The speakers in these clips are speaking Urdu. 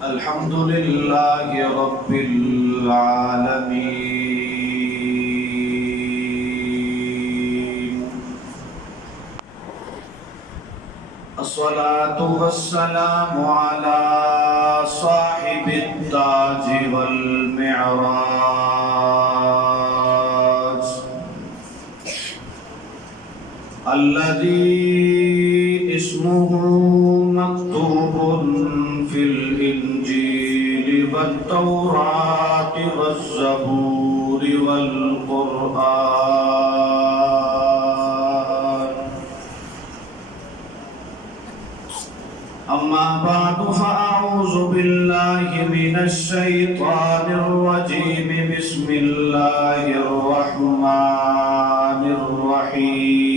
الحمد لله رب العالمين. الصلاة والسلام على صاحب التاج والمعراج الذي اسمه مكتوب في الإنجيل والتوراة والزبور والقرآن. أما بعد فأعوذ بالله من الشيطان الرجيم. بسم الله الرحمن الرحيم.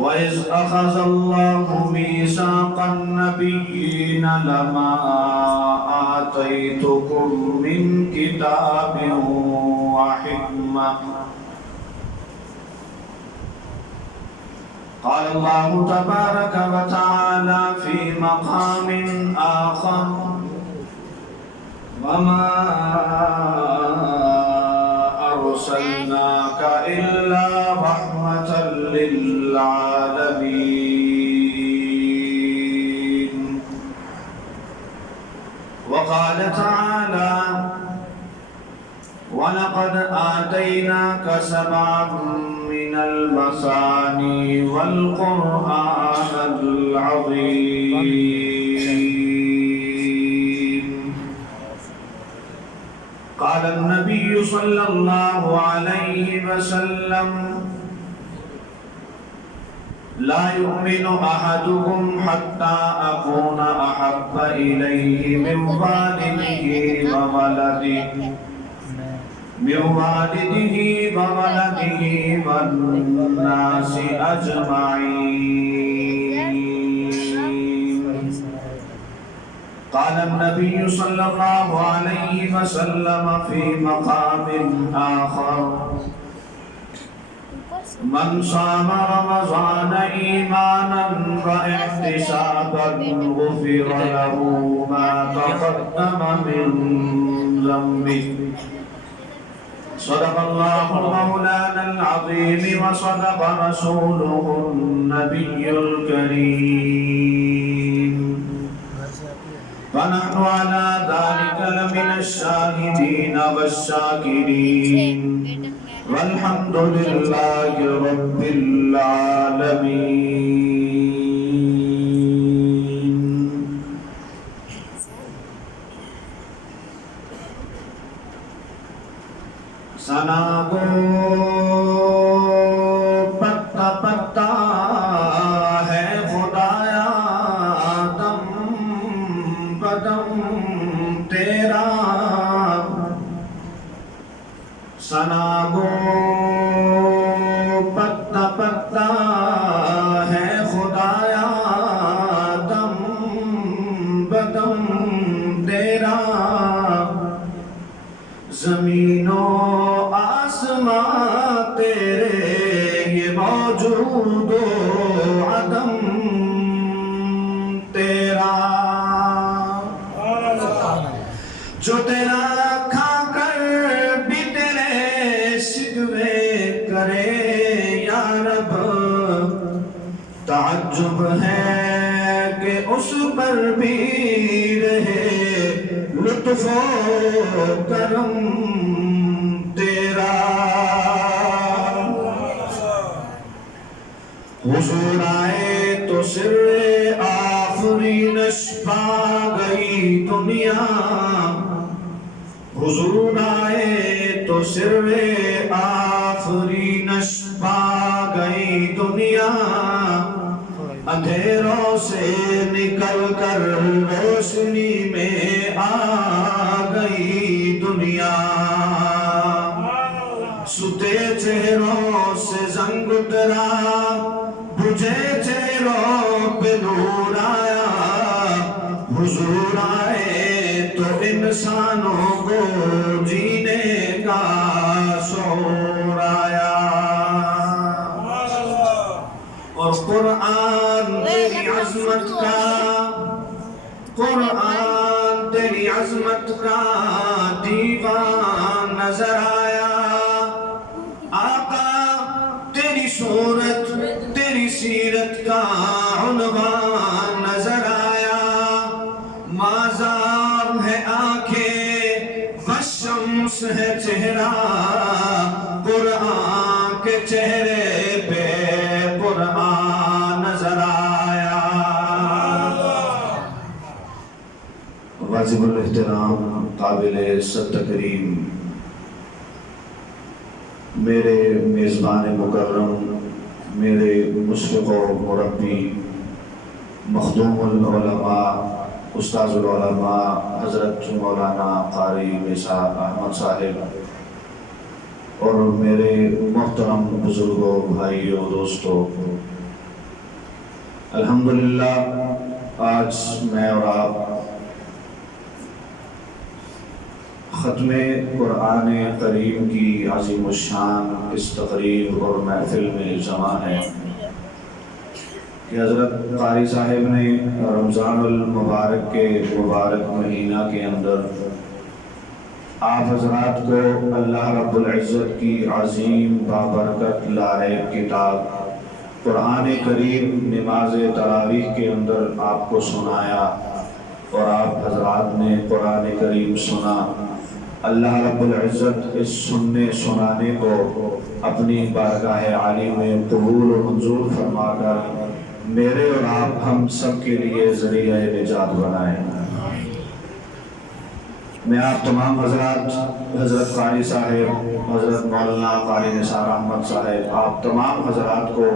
وإذ أخذ الله ميثاق النبيين لما آتيتكم من كتاب وحكمة. قال الله تبارك وتعالى في مقام آخر: وما أرسلناك إلا رحمة للعالمين. وقال تعالى: ولقد آتيناك سبعا من المثاني والقرآن العظيم. قال النبي صلى الله عليه وسلم: لا يؤمن أحدكم حتى أكون أحب إليه من والده وولده والناس أجمعين. قال النبي صلى الله عليه وسلم في مقام آخر: من صام رمضان إيمانا واحتسابا غفر له ما تقدم من ذنبه. صدق الله مولانا العظيم وصدق رسوله النبي الكريم. ونحن على ذلك لمن الشاهدين والشاكرين والحمد لله رب العالمين. سنا گو پتا پتا ہے خدایا دم بدم تیرا. سنا گو پتا پتا ہے خدایا دم بدم تیرا. زمین و آسمان تیرے یہ موجود و عدم تیرا. جو تیرا کھا کر بھی تیرے شکوے کرے یا رب. تعجب ہے کہ اس پر بھی رہے لطف و کرم تیرا. حضور آئے تو سر آفرینش پا گئی دنیا. حضور آئے تو سر آفرینش پا گئی دنیا. اندھیروں سے نکل کر روشنی میں آ گئی دنیا. ستے چہروں سے زنگ اترا, بجھے چہروں پہ نور آیا. حضور آئے تو انسانوں کو جینے کا کا شعور آیا، اور قرآن تیری عظمت کا، قرآن تیری عظمت کا دیوان نظر آیا۔ آقا تیری صورت تیری سیرت کا عنوان نظر آیا۔ مازار ہے آنکھیں والشمس ہے چہرہ، قرآن کے چہرے پہ قرآن نظر آیا۔ واجب الاحترام قابل عزت تکریم میرے میزبان مکرم، میرے مشفق و مربی، مخدوم العلماء، استاذ العلماء حضرت مولانا قاری نثار احمد صاحب، اور میرے محترم بزرگوں، بھائیوں، دوستوں، الحمدللہ آج میں اور آپ ختم قرآن کریم کی عظیم الشان اس تقریب اور محفل میں جمع ہیں کہ حضرت قاری صاحب نے رمضان المبارک کے مبارک مہینہ کے اندر آپ حضرات کو اللہ رب العزت کی عظیم بابرکت لاریب کتاب قرآن کریم نماز تراویح کے اندر آپ کو سنایا، اور آپ حضرات نے قرآن کریم سنا۔ اللہ رب العزت اس سننے سنانے کو اپنی بارگاہ عالی میں قبول و منظور فرما کر میرے اور آپ ہم سب کے لیے ذریعہ نجات بنائیں۔ میں آپ تمام حضرات، حضرت قاری صاحب، حضرت مولانا قاری نثار احمد صاحب، آپ تمام حضرات کو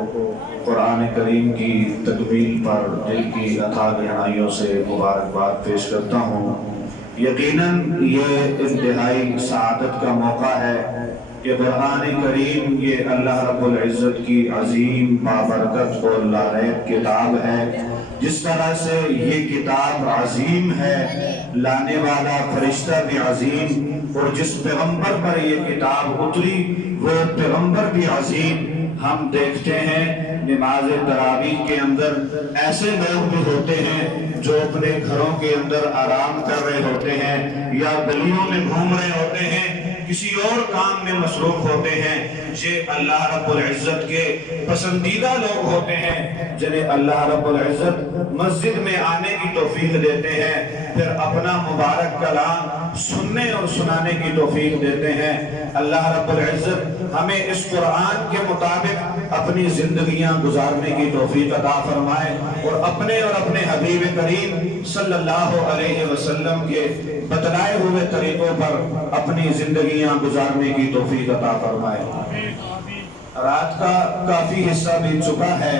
قرآن کریم کی تکمیل پر دل کی اتھا گہرائیوں سے مبارکباد پیش کرتا ہوں۔ یقیناً یہ انتہائی سعادت کا موقع ہے کہ قرآن کریم یہ اللہ رب العزت کی عظیم بابرکت اور لاریب کتاب ہے۔ جس طرح سے یہ کتاب عظیم ہے، لانے والا فرشتہ بھی عظیم، اور جس پیغمبر پر یہ کتاب اتری وہ پیغمبر بھی عظیم۔ ہم دیکھتے ہیں نماز تراویح کے اندر ایسے لوگ بھی ہوتے ہیں جو اپنے گھروں کے اندر آرام کر رہے ہوتے ہیں، یا گلیوں میں گھوم رہے ہوتے ہیں، کسی اور کام میں مصروف ہوتے ہیں۔ یہ اللہ رب العزت کے پسندیدہ لوگ ہوتے ہیں جنہیں اللہ رب العزت مسجد میں آنے کی توفیق دیتے ہیں، پھر اپنا مبارک کلام سننے اور سنانے کی توفیق دیتے ہیں۔ اللہ رب العزت ہمیں اس قرآن کے مطابق اپنی زندگیاں گزارنے کی توفیق عطا فرمائے، اور اپنے حبیب کریم صلی اللہ علیہ وسلم کے بتلائے ہوئے طریقوں پر اپنی زندگیاں گزارنے کی توفیق عطا فرمائے۔ رات کا کافی حصہ بیت چکا ہے۔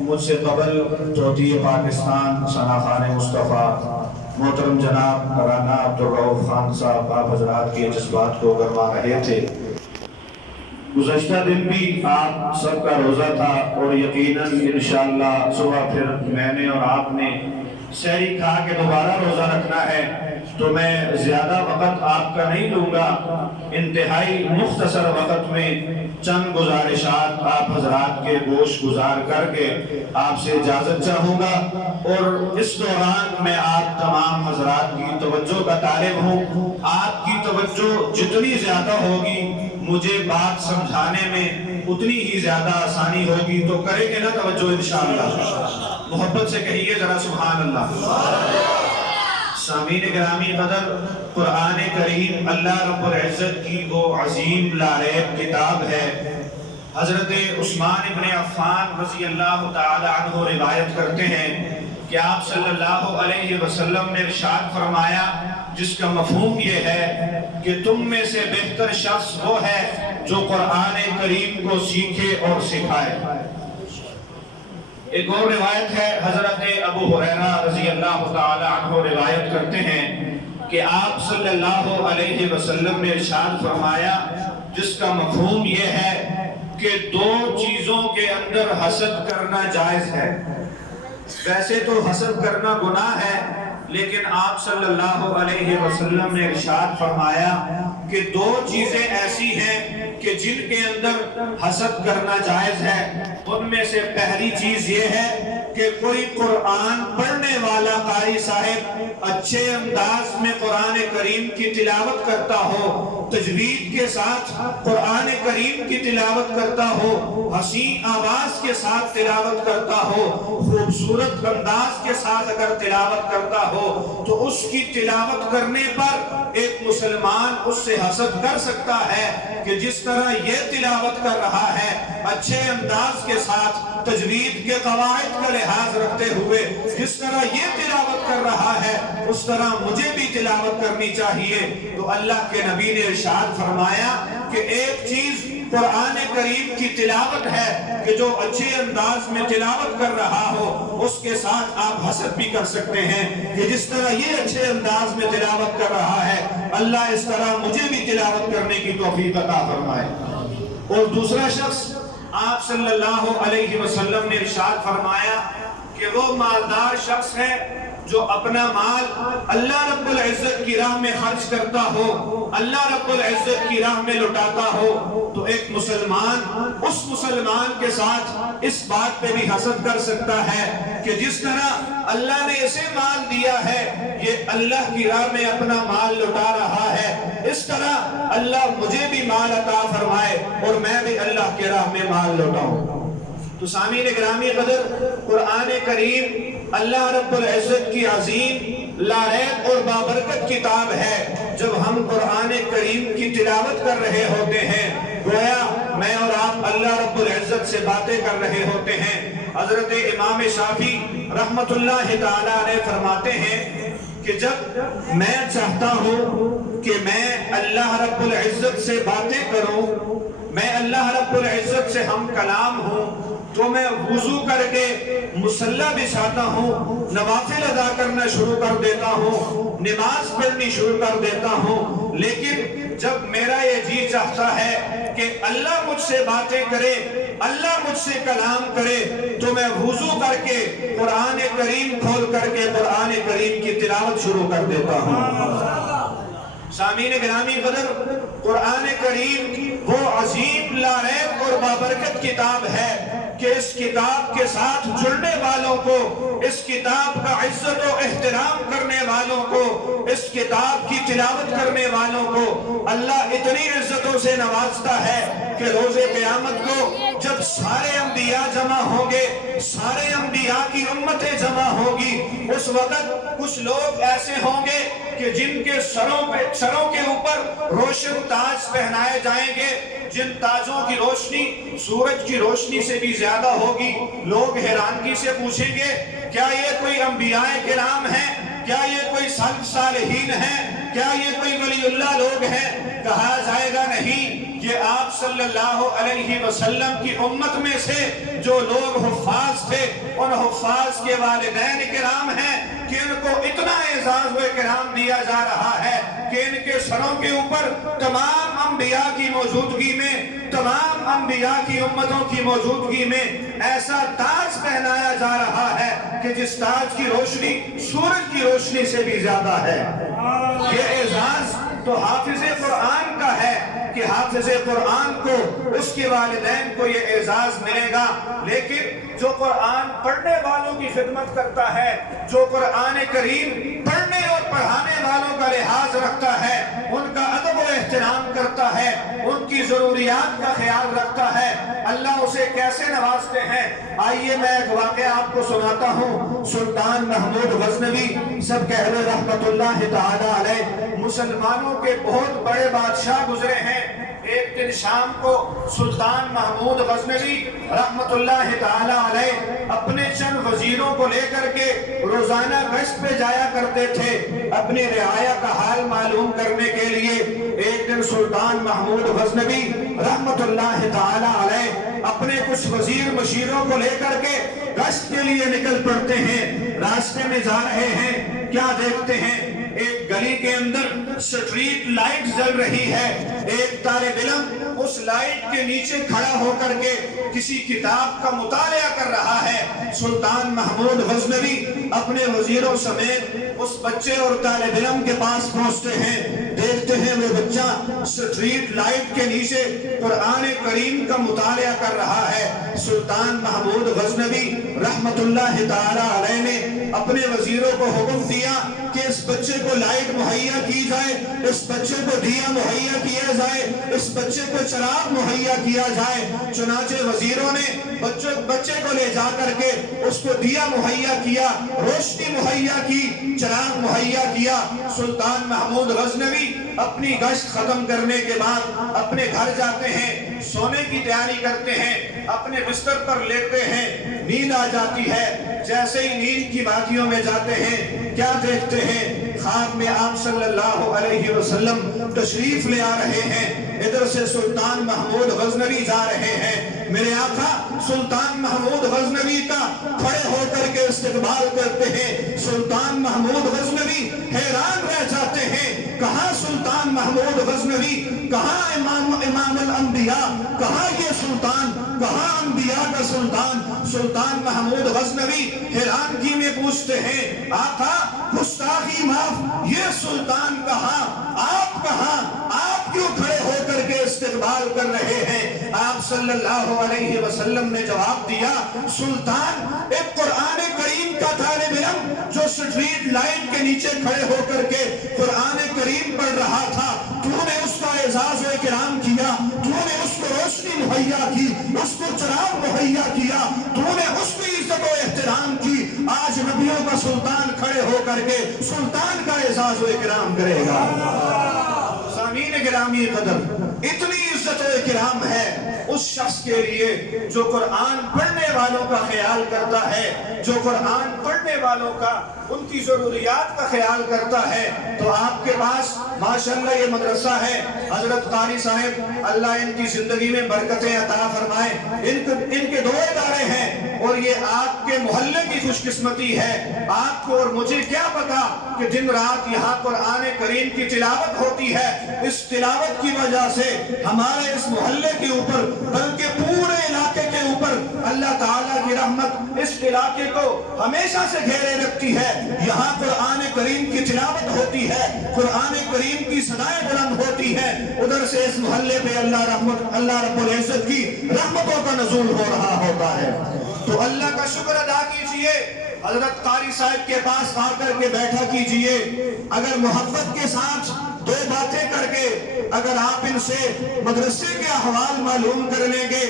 مجھ سے قبل چوتھی پاکستان ثنا خان مصطفیٰ محترم جناب رانا عبدالرؤف خان صاحب آپ حضرات کے جذبات کو گرما رہے تھے۔ گزشتہ دن بھی آپ سب کا روزہ تھا، اور یقیناً انشاءاللہ صبح پھر میں نے اور آپ نے سحری کھا کے دوبارہ روزہ رکھنا ہے، تو میں زیادہ وقت آپ کا نہیں لوں گا۔ انتہائی مختصر وقت میں چند گزارشات آپ حضرات کے گوش گزار کر کے آپ سے اجازت چاہوں گا، اور اس دوران میں آپ تمام حضرات کی توجہ کا طالب ہوں۔ آپ کی توجہ جتنی زیادہ ہوگی مجھے بات سمجھانے میں اتنی ہی زیادہ آسانی ہوگی، تو کریں گے نا توجہ انشاءاللہ؟ محبت سے کہیے ذرا سبحان اللہ۔ سامعین گرامی قدر، قرآن کریم اللہ رب العزت کی وہ عظیم لاریب کتاب ہے۔ حضرت عثمان ابن عفان رضی اللہ تعالی عنہ روایت کرتے ہیں کہ آپ صلی اللہ علیہ وسلم نے ارشاد فرمایا، جس کا مفہوم یہ ہے کہ تم میں سے بہتر شخص وہ ہے جو قرآن کریم کو سیکھے اور سکھائے۔ ایک اور روایت ہے، حضرت ابو ہریرہ رضی اللہ تعالی عنہ روایت کرتے ہیں کہ آپ صلی اللہ علیہ وسلم نے ارشاد فرمایا، جس کا مفہوم یہ ہے کہ دو چیزوں کے اندر حسد کرنا جائز ہے۔ ویسے تو حسد کرنا گناہ ہے، لیکن آپ صلی اللہ علیہ وسلم نے ارشاد فرمایا کہ دو چیزیں ایسی ہیں کہ جن کے اندر حسد کرنا جائز ہے۔ ان میں سے پہلی چیز یہ ہے کہ کوئی قرآن پڑھنے والا قاری صاحب اچھے انداز میں قرآن کریم کی تلاوت کرتا ہو، تجوید کے ساتھ قرآن کریم کی تلاوت کرتا ہو، حسین آواز کے ساتھ تلاوت کرتا ہو، خوبصورت انداز کے ساتھ اگر تلاوت کرتا ہو تو اس کی تلاوت کرنے پر ایک مسلمان اس سے حسد کر سکتا ہے کہ جس طرح یہ تلاوت کر رہا ہے اچھے انداز کے ساتھ تجوید کے قواعد کا لحاظ رکھتے ہوئے، جس طرح یہ تلاوت کر رہا ہے اس طرح مجھے بھی تلاوت کرنی چاہیے۔ تو اللہ کے نبی نے ارشاد فرمایا کہ ایک چیز قرآن کریم کی تلاوت ہے کہ جو اچھے انداز میں تلاوت کر رہا ہو اس کے ساتھ آپ حسد بھی کر سکتے ہیں کہ جس طرح یہ اچھے انداز میں تلاوت کر رہا ہے اللہ اس طرح مجھے بھی تلاوت کرنے کی توفیق عطا فرمائے۔ اور دوسرا شخص آپ صلی اللہ علیہ وسلم نے ارشاد فرمایا کہ وہ مالدار شخص ہے جو اپنا مال اللہ رب العزت کی راہ میں خرچ کرتا ہو، اللہ رب العزت کی راہ میں لٹاتا ہو، تو ایک مسلمان اس مسلمان کے ساتھ اس بات پہ بھی حسد کر سکتا ہے کہ جس طرح اللہ نے اسے مال دیا ہے یہ اللہ کی راہ میں اپنا مال لٹا رہا ہے، اس طرح اللہ مجھے بھی مال عطا فرمائے اور میں بھی اللہ کی راہ میں مال لٹاؤں۔ تو سامعین گرامی قدر، قرآن کریم اللہ رب العزت کی عظیم لاریب اور بابرکت کتاب ہے۔ جب ہم قرآن کریم کی تلاوت کر رہے ہوتے ہیں گویا میں اور آپ اللہ رب العزت سے باتیں کر رہے ہوتے ہیں۔ حضرت امام شافعی رحمت اللہ تعالیٰ علیہ فرماتے ہیں کہ جب میں چاہتا ہوں کہ میں اللہ رب العزت سے باتیں کروں، میں اللہ رب العزت سے ہم کلام ہوں، تو میں وضو کر کے مصلی بچھاتا ہوں، نوافل ادا کرنا شروع کر دیتا ہوں، نماز پڑھنی شروع کر دیتا ہوں۔ لیکن جب میرا یہ جی چاہتا ہے کہ اللہ مجھ سے باتیں کرے، اللہ مجھ سے کلام کرے، تو میں وضو کر کے قرآن کریم کھول کر کے قرآن کریم کی تلاوت شروع کر دیتا ہوں۔ سامعین گرامی قدر، قرآن کریم وہ عظیم لاریب اور بابرکت کتاب ہے کہ اس کتاب کے ساتھ جڑنے والوں کو، اس کتاب کا عزت و احترام کرنے والوں کو، اس کتاب کی تلاوت کرنے والوں کو اللہ اتنی عزتوں سے نوازتا ہے کہ روز قیامت کو جب سارے انبیاء جمع ہوں گے، سارے انبیاء کی امتیں جمع ہوگی، اس وقت کچھ لوگ ایسے ہوں گے کہ جن کے سروں کے اوپر روشن تاج پہنائے جائیں گے، جن تاجوں کی روشنی سورج کی روشنی سے بھی زیادہ ہوگی۔ لوگ حیرانگی سے پوچھیں گے کیا یہ کوئی انبیاء کرام ہیں، کیا یہ کوئی صالحین ہیں، کیا یہ کوئی ولی اللہ لوگ ہیں؟ کہا جائے گا نہیں، یہ آپ صلی اللہ علیہ وسلم کی امت میں سے جو لوگ حفاظ تھے ان حفاظ کے والدین کرام ہیں کہ ان کو اتنا اعزاز و اکرام دیا جا رہا ہے کہ ان کے سروں کے اوپر تمام انبیاء کی موجودگی میں، تمام انبیاء کی امتوں کی موجودگی میں ایسا تاج پہنایا جا رہا ہے کہ جس تاج کی روشنی سورج کی روشنی سے بھی زیادہ ہے۔ یہ اعزاز تو حافظ قرآن کا ہے کہ حافظ قرآن کو، اس کے والدین کو یہ اعزاز ملے گا، لیکن جو قرآن پڑھنے والوں کی خدمت کرتا ہے، جو قرآن کریم پڑھنے اور پڑھانے والوں کا لحاظ رکھتا ہے، ان کا ادب و احترام کرتا ہے، ان کی ضروریات کا خیال رکھتا ہے، اللہ اسے کیسے نوازتے ہیں۔ آئیے میں ایک واقعہ آپ کو سناتا ہوں۔ سلطان محمود غزنوی سب کہہ رہے رحمت اللہ تعالی علیہ مسلمانوں کے بہت بڑے بادشاہ گزرے ہیں۔ ایک دن شام کو سلطان محمود غزنوی رحمت اللہ تعالی علیہ اپنے چند وزیروں کو لے کر کے روزانہ گشت پہ جایا کرتے تھے اپنی رعایا کا حال معلوم کرنے کے لیے۔ ایک دن سلطان محمود غزنوی رحمت اللہ تعالی علیہ اپنے کچھ وزیر مشیروں کو لے کر کے گشت کے لیے نکل پڑتے ہیں۔ راستے میں جا رہے ہیں، کیا دیکھتے ہیں؟ ایک گلی کے اندر سٹریٹ لائٹ جل رہی ہے، ایک طالب علم اس لائٹ کے نیچے کھڑا ہو کر کے کسی کتاب کا مطالعہ کر رہا ہے۔ سلطان محمود غزنوی اپنے وزیروں سمیت اس بچے اور طالب علم کے پاس پہنچتے ہیں، دیکھتے ہیں وہ بچہ سٹریٹ لائٹ کے نیچے قرآن کریم کا مطالعہ کر رہا ہے۔ سلطان محمود غزنوی رحمت اللہ تعالی علیہ نے اپنے وزیروں کو حکم دیا کہ اس بچے کو لائٹ مہیا کی جائے، اس بچے کو دیا مہیا کیا جائے، اس بچے کو چراغ مہیا کیا جائے۔ چنانچہ وزیروں نے بچے کو لے جا کر کے اس کو دیا مہیا کیا، روشنی مہیا کی، چراغ مہیا کیا۔ سلطان محمود غزنوی اپنی گشت ختم کرنے کے بعد اپنے گھر جاتے ہیں، سونے کی تیاری کرتے ہیں، اپنے بستر پر لیٹتے ہیں، نیند آ جاتی ہے۔ جیسے ہی نیند کی وادیوں میں جاتے ہیں، کیا دیکھتے ہیں؟ خواب میں آپ صلی اللہ علیہ وسلم تشریف لے آ رہے ہیں، ادھر سے سلطان محمود غزنوی جا رہے ہیں۔ میرے آقا سلطان محمود غزنوی کا کھڑے ہو کر کے استقبال کرتے ہیں۔ سلطان محمود غزنوی حیران رہ جاتے ہیں، کہاں سلطان محمود غزنوی، کہاں امام الانبیاء، کہاں یہ سلطان، کہاں انبیاء کا سلطان؟ سلطان محمود غزنوی حیرانگی میں پوچھتے ہیں، آقا گستاخی معاف، یہ سلطان کہاں، آپ کہاں، آپ کیوں کھڑے ہو کر کے استقبال کر رہے ہیں؟ آپ صلی اللہ علیہ وسلم نے جواب دیا، سلطان ایک قرآن کریم کا طالب علم جو سٹریٹ لائٹ کے نیچے کھڑے ہو کر کے قرآن کریم پڑھ رہا تھا، تو نے اس کا اعزاز و اکرام کیا، تو نے اس کو روشنی مہیا کی، اس کو چراغ مہیا کیا، تو نے اس کی عزت و احترام کی۔ آج نبیوں کا سلطان کھڑے ہو کر کے سلطان کا اعزاز و اکرام کرے گا۔ سامعین گرامی قدر، اتنی عزت و اکرام ہے اس شخص کے لیے جو قرآن پڑھنے والوں کا خیال کرتا ہے، جو قرآن پڑھنے والوں کا، ان کی ضروریات کا خیال کرتا ہے۔ تو آپ کے پاس ماشاءاللہ یہ مدرسہ ہے، حضرت قاری صاحب اللہ ان کی زندگی میں برکتیں عطا فرمائے، ان کے 2 ادارے ہیں، اور یہ آپ کے محلے کی خوش قسمتی ہے۔ آپ کو اور مجھے کیا پتا کہ دن رات یہاں قرآن کریم کی تلاوت ہوتی ہے۔ اس تلاوت کی وجہ سے ہمارے اس محلے کے اوپر بلکہ پورے علاقے کے اوپر اللہ تعالیٰ کی رحمت اس علاقے کو ہمیشہ سے گھیرے رکھتی ہے۔ یہاں قرآن کریم کی تلاوت ہوتی ہے، قرآن کریم کی صدائیں بلند ہوتی ہے، ادھر سے اس محلے پہ اللہ رب العزت کی رحمتوں کا نزول ہو رہا ہوتا ہے۔ تو اللہ کا شکر ادا کیجئے، حضرت قاری صاحب کے پاس آ کر کے بیٹھا کیجئے، اگر محبت کے ساتھ 2 باتیں کر کے اگر آپ ان سے مدرسے کے احوال معلوم کر لیں گے،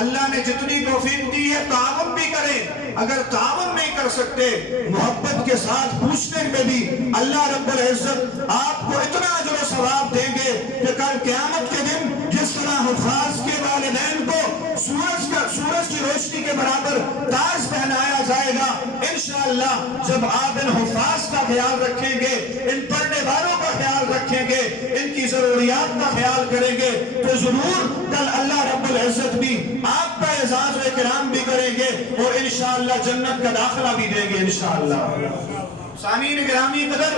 اللہ نے جتنی توفیق دی ہے تعاون بھی کریں، اگر تعاون نہیں کر سکتے محبت کے ساتھ پوچھنے میں بھی اللہ رب العزت آپ کو اتنا اجر و ثواب دیں گے کہ کل قیامت کے دن جس طرح حفاظ کے والدین کو سورج کی روشنی کے برابر تاج پہنایا جائے گا، انشاءاللہ جب آپ ان حفاظ کا خیال رکھیں گے، ان پڑھنے والوں کا خیال رکھیں گے، ان کی ضروریات کا خیال کریں گے، تو ضرور کل اللہ رب العزت بھی آپ کا اعزاز و اکرام بھی کریں گے، اور انشاءاللہ جنت کا داخلہ بھی دیں گے انشاءاللہ۔ سامعین گرامی قدر،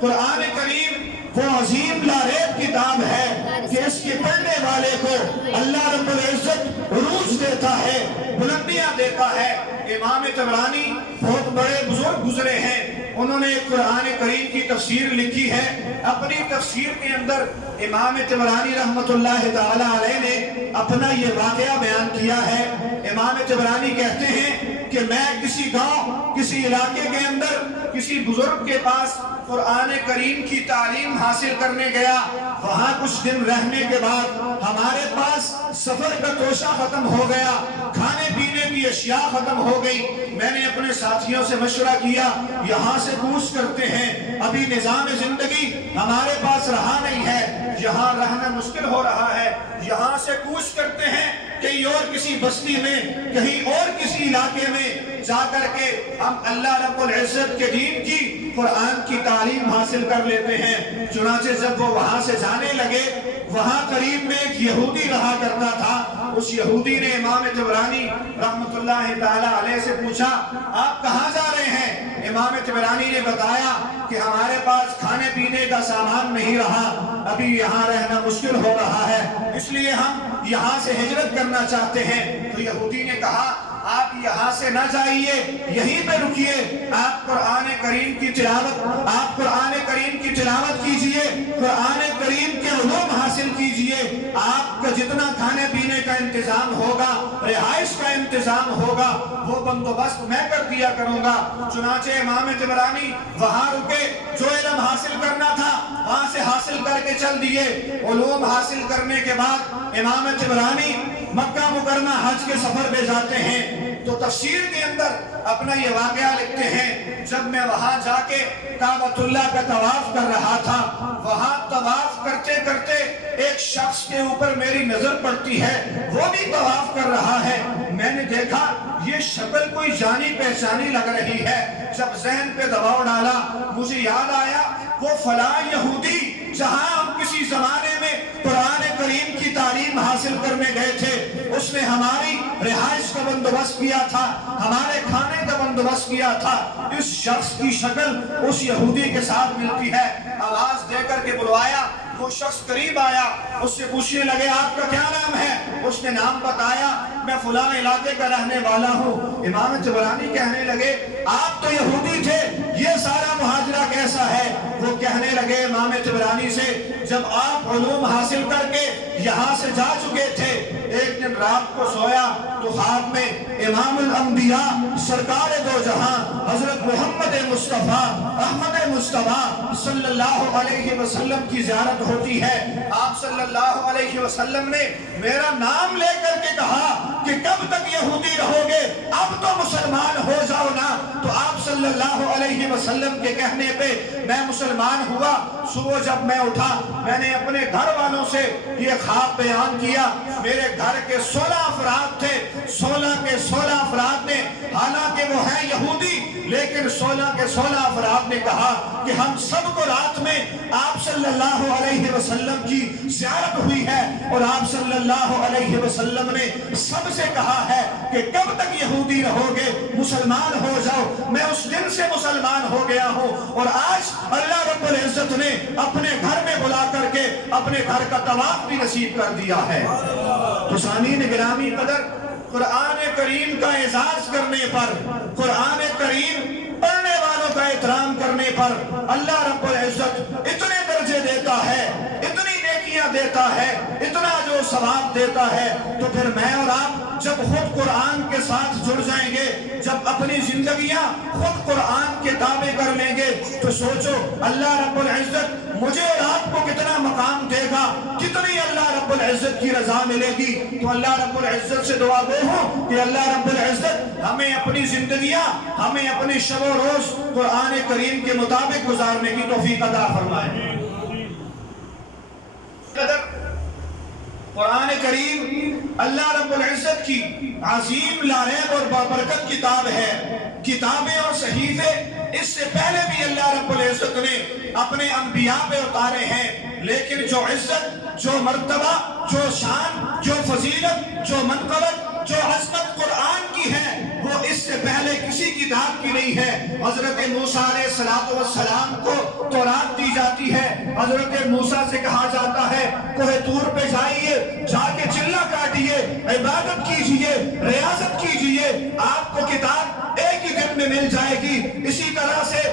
قرآن کریم وہ عظیم لاریب کتاب ہے کہ اس کے پڑھنے والے کو اللہ رب العزت عروج دیتا ہے، بلندیاں دیتا ہے۔ امام طبرانی بہت بڑے بزرگ گزرے ہیں، انہوں نے قرآن کریم کی تفسیر لکھی ہے۔ اپنی تفسیر کے اندر امام طبرانی رحمت اللہ تعالی علیہ نے اپنا یہ واقعہ بیان کیا ہے۔ امام طبرانی کہتے ہیں کہ میں کسی گاؤں، کسی علاقے کے اندر کسی بزرگ کے پاس قرآن کریم کی تعلیم حاصل کرنے گیا۔ وہاں کچھ دن رہنے کے بعد ہمارے پاس سفر کا توشہ ختم ہو گیا، کھانے پینے کی اشیاء ختم ہو گئی۔ میں نے اپنے ساتھیوں سے مشورہ کیا، یہاں سے کوچ کرتے ہیں، ابھی نظام زندگی ہمارے پاس رہا نہیں ہے، یہاں رہنا مشکل ہو رہا ہے، یہاں سے کوچ کرتے ہیں کہیں اور کسی بستی میں، کہیں اور کسی علاقے میں جا کر کے ہم اللہ رب العزت کے دین کی، قرآن کی تعلیم حاصل کر لیتے ہیں۔ چنانچہ جب وہ وہاں سے جانے لگے، وہاں قریب میں ایک یہودی رہا کرتا تھا. اس یہودی نے امام طبرانی رحمت اللہ تعالی علیہ سے پوچھا آپ کہاں جا رہے ہیں؟ امام طبرانی نے بتایا کہ ہمارے پاس کھانے پینے کا سامان نہیں رہا, ابھی یہاں رہنا مشکل ہو رہا ہے, اس لیے ہم یہاں سے ہجرت کرنا چاہتے ہیں. تو یہودی نے کہا آپ یہاں سے نہ جائیے, یہیں پہ رکیے, آپ قرآن کریم کی تلاوت کیجئے, قرآن کریم کے علوم حاصل کیجئے, آپ کا جتنا کھانے پینے کا انتظام ہوگا, رہائش کا انتظام ہوگا, وہ بندوبست میں کر دیا کروں گا. چنانچہ امام طبرانی وہاں رکے, جو علم حاصل کرنا تھا وہاں سے حاصل کر کے چل دیے. علوم حاصل کرنے کے بعد امام طبرانی مکہ مکرمہ حج کے سفر پہ جاتے ہیں. تو تفسیر کے اندر اپنا یہ واقعہ لکھتے ہیں, جب میں وہاں جا کے کعبۃ اللہ کا طواف کر رہا تھا, وہاں طواف کرتے کرتے ایک شخص کے اوپر میری نظر پڑتی ہے, وہ بھی طواف کر رہا ہے. میں نے دیکھا یہ شکل کوئی جانی پہچانی لگ رہی ہے. جب ذہن پہ دباؤ ڈالا, مجھے یاد آیا وہ فلاں یہودی جہاں ہم کسی زمانے میں قرآن کریم کی تعلیم حاصل کرنے گئے تھے, اس نے ہماری رہائش کا بندوبست کیا تھا, ہمارے کھانے کا بندوبست کیا تھا. اس شخص کی شکل اس یہودی کے ساتھ ملتی ہے. آواز دے کر کے بلوایا, وہ شخص قریب آیا, اس سے پوچھنے لگے آپ کا کیا نام ہے؟ اس نے نام بتایا, میں فلاں علاقے کا رہنے والا ہوں. امام طبرانی کہنے لگے آپ تو یہودی تھے, یہ سارا مہاجرہ کیسا ہے؟ وہ کہنے لگے امام طبرانی سے جب آپ علوم حاصل کر کے یہاں سے جا چکے تھے, ایک دن رات کو سویا تو خواب میں امام الانبیاء سرکار دو جہاں حضرت محمد مصطفیٰ احمد مصطفیٰ صلی اللہ علیہ وسلم کی زیارت ہوتی ہے. آپ صلی اللہ علیہ وسلم نے میرا نام لے کر کے کہا کہ کب تک یہودی رہو گے, اب تو مسلمان ہو جاؤ نا. تو آپ صلی اللہ علیہ وسلم کے کہنے پہ میں مسلمان ہوا. صبح جب میں اٹھا, میں نے اپنے گھر والوں سے یہ خواب بیان کیا. میرے گھر کے 16 افراد تھے, 16 کے 16 افراد نے, حالانکہ وہ ہیں یہودی, لیکن 16 کے 16 افراد نے کہا کہ ہم سب کو رات میں آپ صلی اللہ علیہ وسلم کی زیارت ہوئی ہے, اور آپ صلی اللہ علیہ وسلم نے سب سے کہا ہے کہ کب تک یہودی رہو گے, مسلمان ہو جاؤ. میں اس دن سے مسلمان ہو گیا ہوں, اور آج اللہ رب العزت نے اپنے گھر میں بلا کر کے اپنے گھر کا طواف بھی نصیب کر دیا ہے. تو سامعین گرامی قدر, قرآن کریم کا اعزاز کرنے پر, قرآن کریم پڑھنے والوں کا احترام کرنے پر اللہ رب العزت اتنے درجے دیتا ہے, اتنی نیکیاں دیتا ہے, اتنا جو ثواب دیتا ہے. تو پھر میں اور آپ جب خود قرآن کے ساتھ جڑ جائیں گے, جب اپنی زندگیاں خود قرآن کے تابع کر لیں گے, تو سوچو اللہ رب العزت مجھے اور آپ کو کتنا مقام دے گا, کتنی اللہ رب العزت کی رضا ملے گی. تو اللہ رب العزت سے دعا گو ہوں کہ اللہ رب العزت ہمیں اپنی زندگیاں, ہمیں اپنی شب و روز قرآن کریم کے مطابق گزارنے کی توفیق عطا فرمائے. قرآن کریم اللہ رب العزت کی عظیم لاریب اور بابرکت کتاب ہے. کتابیں اور صحیفے اس سے پہلے بھی اللہ رب العزت نے اپنے انبیاء پہ اتارے ہیں, لیکن جو عزت, جو مرتبہ, جو شان, جو فضیلت, جو منقبت, جو عظمت قرآن کی ہے, وہ اس سے پہلے کسی کتاب کی نہیں ہے. حضرت موسیٰ علیہ السلام کو تورات دی جاتی ہے. حضرت موسیٰ سے کہا جاتا ہے کوہ طور پہ جائیے, جا کے چلہ کاٹیے, عبادت کیجئے, ریاضت کیجئے, آپ کو کتاب ایک ہی دن میں مل جائے گی. اسی طرح سے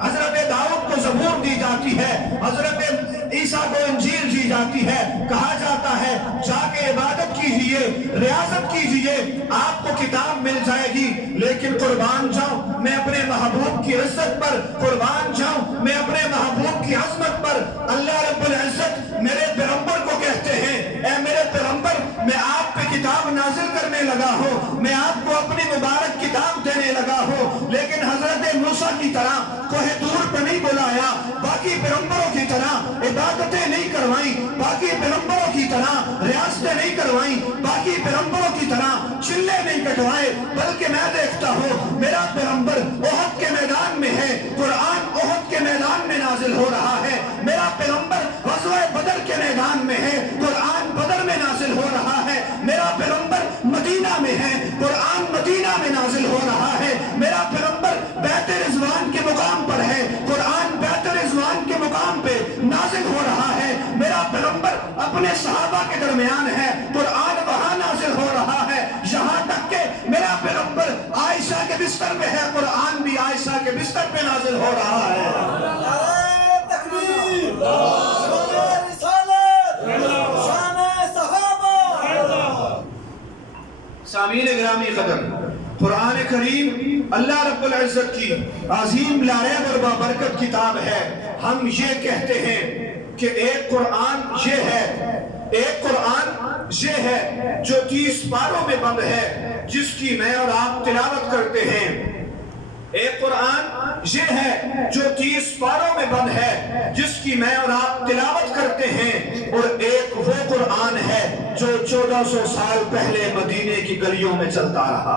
حضرت داؤد کو زبور دی جاتی ہے, حضرت عیسیٰ کو انجیل دی جاتی ہے. کہا جاتا ہے جا کے عبادت کیجئے, ریاضت کیجئے, آپ کو کتاب مل جائے گی. لیکن قربان جاؤں میں اپنے محبوب کی عزت پر, قربان جاؤں میں اپنے محبوب کی عظمت پر. اللہ رب العزت میرے پیغمبر کو کہتے ہیں اے میرے پیغمبر, میں آپ پہ کتاب نازل کرنے لگا ہوں, میں آپ کو اپنی مبارک کتاب دینے لگا ہوں. لیکن حضرت موسیٰ کی طرح کوہ طور پہ نہیں بلایا, باقی پیغمبروں کی طرح عبادتیں نہیں کروائیں, باقی پیغمبروں کی طرح ریاستیں نہیں کروائیں, باقی پیغمبروں کی طرح چلے نہیں کٹوائے. بلکہ میں دیکھتا ہوں میرا پیغمبر احد کے میدان میں ہے, قرآن احد کے میدان میں نازل ہو رہا ہے. میرا پیغمبر غزوہ اپنے صحابہ کے درمیان ہے، قرآن وہاں نازل ہو رہا ہے، یہاں تک کہ میرا پیغمبر عائشہ کے بستر پہ ہے، قرآن بھی عائشہ کے بستر پہ نازل ہو رہا ہے۔ تکبیر، شان رسالت، شان صحابہ۔ سامعین گرامی قدر، قرآن کریم اللہ رب العزت کی عظیم لاریب اور بابرکت کتاب ہے۔ ہم یہ کہتے ہیں کہ ایک قرآن یہ ہے جو 30 پاروں میں بند ہے، جس کی میں اور آپ تلاوت کرتے ہیں۔ ایک قرآن یہ ہے جو 30 پاروں میں بند ہے، جس کی میں اور آپ تلاوت کرتے ہیں، اور ایک وہ قرآن ہے جو 1400 سال پہلے مدینے کی گلیوں میں چلتا رہا۔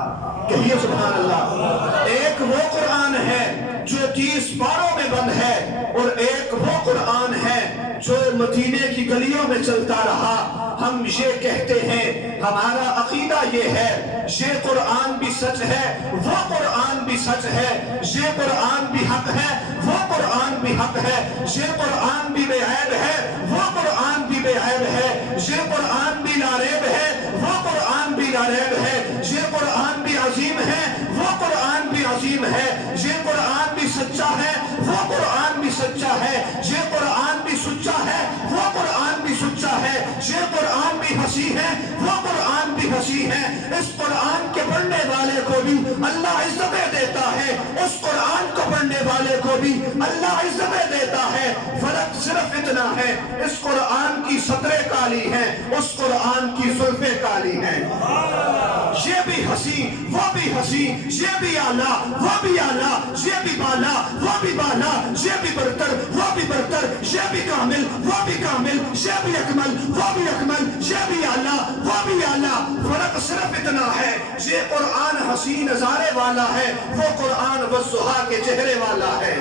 کہیے سبحان اللہ۔ ایک وہ قرآن ہے جو 30 پاروں میں بند ہے، اور ایک وہ قرآن ہے جو مدینے کی گلیوں میں چلتا رہا۔ ہم یہ کہتے ہیں، ہمارا عقیدہ یہ ہے، یہ قرآن بھی سچ ہے، وہ قرآن بھی سچ ہے، یہ قرآن بھی حق ہے، وہ قرآن بھی حق ہے، یہ قرآن بھی بے عیب ہے، وہ قرآن بھی بے عیب ہے، یہ قرآن بھی لاریب ہے، وہ قرآن بھی لاریب ہے، یہ قرآن بھی عظیم ہے، وہ قرآن بھی عظیم ہے، یہ قرآن بھی سچا ہے، وہ قرآن بھی سچا ہے، یہ قرآن بھی سچا ہے، وہ قرآن بھی سچا ہے، یہ قرآن بھی ہنسی ہے، وہ قرآن بھی ہنسی ہے۔ اس قرآن کے پڑھنے والے کو بھی اللہ عزتیں دیتا ہے، اس قرآن کو پڑھنے والے کو بھی اللہ عزتیں دیتا ہے۔ فرق صرف اتنا ہے، اس قرآن کی سطریں کالی ہیں، اس قرآن کی زلفیں کالی ہیں۔ یہ بھی ہنسی، وہ بھی ہنسی، یہ بھی اعلیٰ، وہ بھی اعلیٰ، یہ بھی بالا، وہ بھی بالا، یہ بھی برتر، وہ بھی برتر، یہ بھی کامل، وہ بھی کامل، یہ بھی اکمل، وہ بھی اکمل، یہ بھی اعلیٰ، وہ بھی اعلیٰ۔ فرق صرف اتنا ہے، یہ قرآن ہنسی نظارے والا ہے، وہ قرآن والضحیٰ کے چہرے والا ہے۔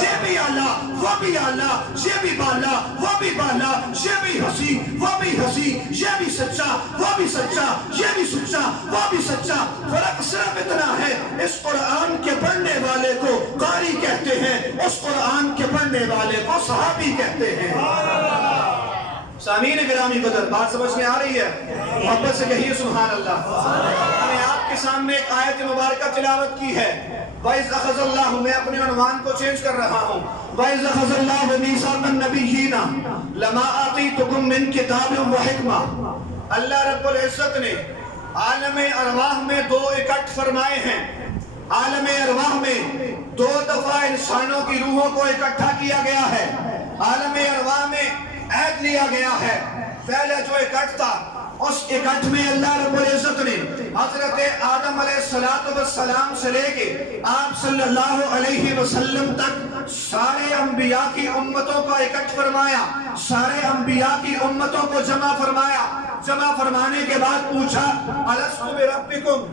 یہ بھی اعلیٰ، وہ بھی اعلیٰ، یہ بھی بالا، وہ بھی بالا، یہ بھی ہنسی، وہ بھی ہنسی، یہ بھی سچا، وہ بھی سچا، یہ بھی سچا، وہ بھی سچا۔ فرق صرف اتنا ہے، اس قرآن کے پڑھنے والے کو قاری کہتے ہیں، اس قرآن کے پڑھنے والے کو صحابی کہتے ہیں۔ سامعین گرامی قدر، بات سمجھ میں آ رہی ہے؟ محبت سے کہیے سبحان اللہ۔ میں نے آپ کے سامنے ایک آیت مبارکہ تلاوت کی ہے، وَإِذْ أَخَذَ اللَّهُ، میں اپنے عنوان کو چینج کر رہا ہوں، وَإِذْ أَخَذَ اللَّهُ مِيثَاقَ النَّبِيِّينَ لَمَا آتَيْتُكُم مِّن كِتَابٍ وَحِكْمَةٍ۔ اللہ رب العزت نے عالم ارواح میں 2 اکٹھ فرمائے ہیں۔ عالم ارواح میں 2 دفعہ انسانوں کی روحوں کو اکٹھا کیا گیا ہے۔ عالم ارواح میں عہد لیا گیا ہے۔ پہلے جو اکٹھ تھا، اس اکٹھ میں اللہ رب العزت نے حضرت آدم علیہ السلام سے لے کے آپ صلی اللہ علیہ وسلم تک سارے انبیاء کی امتوں کا اکٹھ فرمایا، سارے انبیاء کی امتوں کو جمع فرمایا۔ جمع فرمانے کے بعد پوچھا، الستُ بربکم،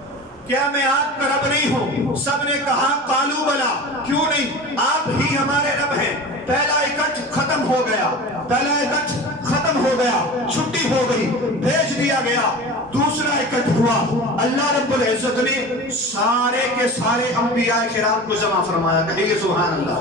کیا میں آپ کا رب نہیں ہوں؟ سب نے کہا قالوا بلا، کیوں نہیں، آپ ہی ہمارے رب ہیں۔ پہلا اکٹھ ختم ہو گیا، پہلا اکٹھ ختم ہو گیا، چھٹی ہو گئی، بھیج دیا گیا۔ دوسرا اکٹھ ہوا، اللہ رب العزت نے سارے کے سارے انبیاء کرام کو جمع فرمایا۔ کہیے سبحان اللہ۔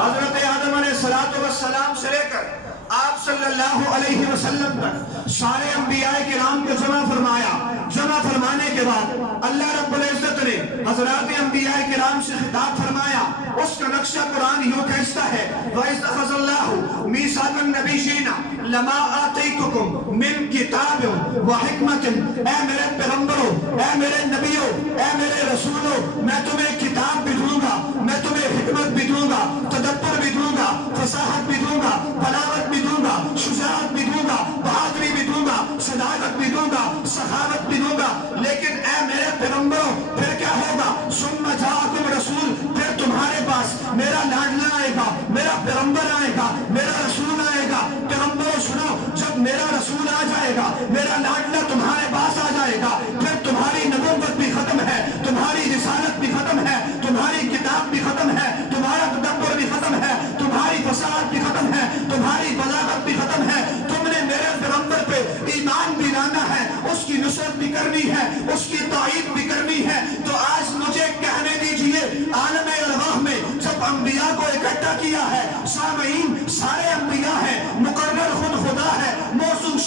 حضرت آدم علیہ السلام سے لے کر آپ صلی اللہ علیہ وسلم تک سارے انبیاء کرام کو جمع فرمایا۔ جمع فرمانے کے بعد اللہ رب العزت نے حضرات انبیاء کرام سے خطاب فرمایا۔ اس کا نقشہ قرآن یوں کہتا ہے، وَإِذْ أَخَذَ اللَّهُ مِيثَاقَ النَّبِيِّينَ لَمَا آتَيْتُكُم مِّن كِتَابٍ وَحِكْمَةٍ، اے میرے پیغمبروں، اے میرے نبیوں، اے میرے رسولوں، میں تمہیں کتاب بھی دوں گا، میں تمہیں حکمت بھی دوں گا، تدبر بھی دوں گا، فصاحت بھی دوں گا، بلاغت بھی دوں گا، شجاعت بھی دوں گا، بہادری بھی دوں گا، صداقت بھی دوں گا، سخاوت بھی دوں گا۔ لیکن اے میرے پیغمبروں، پھر کیا ہوگا؟ ثم جاءکم رسول، پھر تمہارے پاس میرا لاڈلا آئے گا، میرا پیغمبر آئے گا، میرا رسول آئے گا۔ پیغمبروں سنو، جب میرا رسول آ جائے گا، میرا لاڈلا تمہارے پاس آ جائے گا، پھر تمہاری نبوت بھی ختم ہے، تمہاری رسالت بھی ختم ہے، تمہاری کتاب بھی ختم ہے، تمہارا تدبر بھی ختم ہے، تمہاری فصاحت بھی ختم ہے، تمہاری بلاغت بھی ختم ہے۔ تم نے میرے پیغمبر پہ ایمان بھی لانا ہے، اس کی نصرت بھی کرنی ہے، اس کی تائید بھی کرنی ہے۔ تو آج مجھے کہنے دیجئے، عالم ارواح میں جب انبیاء کو اکٹھا کیا ہے، سامعین سارے انبیاء ہیں، مقرر خود خدا ہے، موصوف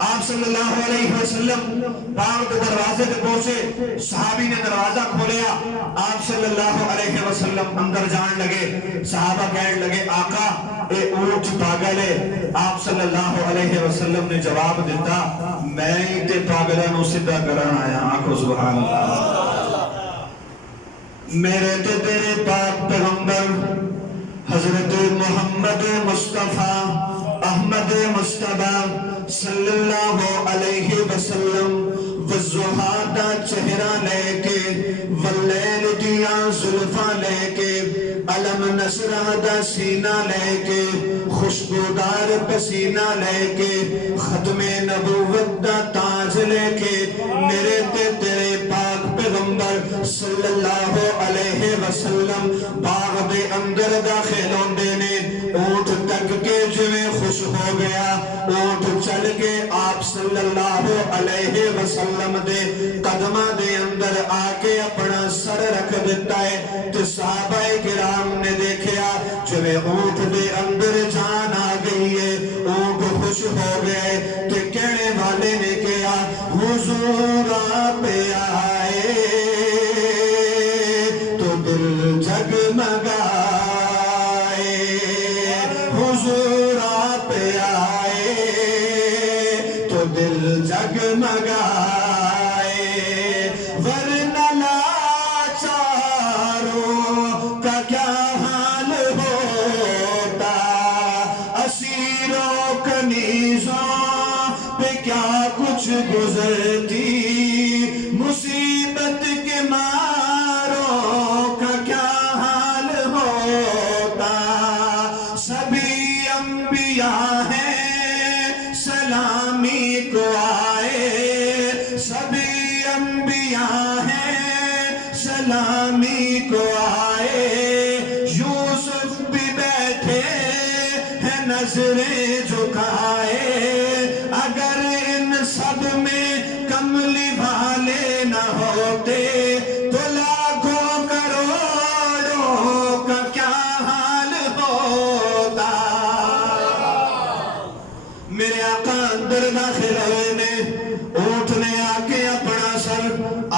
آپ صلی اللہ علیہ وسلم باغ کے دروازے پہ پہنچے، صحابی نے دروازہ کھولیا، آپ صلی اللہ علیہ وسلم اندر جان لگے، صحابہ کہنے لگے آقا اے اونٹ پاگل ہے، آپ صلی اللہ علیہ وسلم نے جواب دیتا میں ہی تے پاگلوں نو سیدھا کرن آیا، آنکھو سبحان اللہ۔ میرے تے تیرے پاک پیغمبر حضرت محمد مصطفیٰ احمد مصطفیٰ صلی اللہ علیہ وسلم والضحا دا چہرہ لے کے واللیل دیا زلفاں لے کے علم نصرہ دا سینہ لے کے خوشبودار پسینہ لے کے ختم نبوت دا تاج لے کے میرے تے تیرے پاک پیغمبر صلی اللہ علیہ وسلم باغ دے اندر داخل ہوندے نے۔ اونٹ تک کے جویں خوش ہو گیا، اونٹ چل کے آپ صلی اللہ علیہ وسلم دے قدمہ دے اندر آ کے اپنا سر رکھ دیتا ہے، تو صحابہ کرام نے دیکھیا جویں اونٹ دے اندر جان آ گئی ہے، اونٹ خوش ہو گئے، تو کہنے والے نے کہا حضور آپ آئے تو دل جگمگائے، حضور آپ آئے تو دل جگمگائے، ورنہ لاچاروں کا کیا حال ہوتا، اسیروں کنیزوں پہ کیا کچھ گزرتی، مصیبت کے ماروں کا کیا حال ہوتا، سبھی انبیاء ہیں سلامی کو آئے، سبھی انبیاء ہیں سلامی کو آئے، یوسف بھی بیٹھے ہیں نظریں جھکائے، اگر ان سب میں کملی والے نہ ہوتے تو لاکھوں کروڑوں کا کیا حال ہوتا۔ میرے آقا اندر داخل ہوئے نے، اونٹ نے آ کے اپنا سر